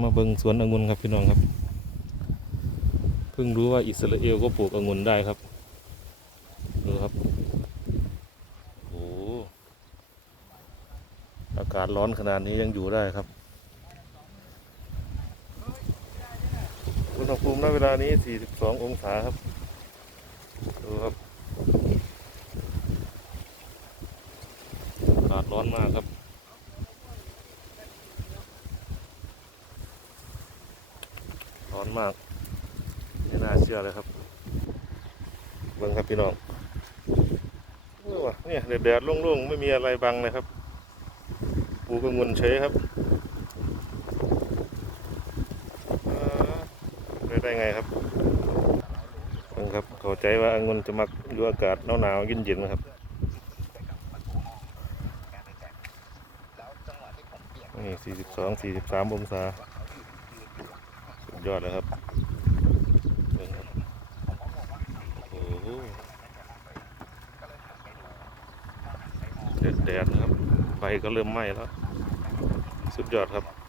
มาเบิงสวนองุ่นครับพี่น้องครับ เพิ่งรู้ว่าอิสราเอลก็ปลูกองุ่นได้ครับ ดูครับ โอ้อากาศร้อนขนาดนี้ยังอยู่ได้ครับ อุณหภูมิณเวลานี้ 42 องศาครับ ดูครับอากาศร้อนมากครับ อนมากไม่น่าเชื่อเลยครับเบิ่งครับพี่น้องเนี่ยแดดๆโล่งๆไม่มีอะไรบังเลยครับ ปูกระงุนเฉยครับได้ได้ไงครับเบิ่งครับเข้าใจว่าองุ่นจะมักอยู่อากาศหนาวๆเย็นๆนะครับนี่สี่สิบสองสี่สิบสามองศา ยอดนะครับเบิ่งครับโอ้โหแดดๆนะครับใบก็เริ่มไหม้แล้ว สุดยอดครับ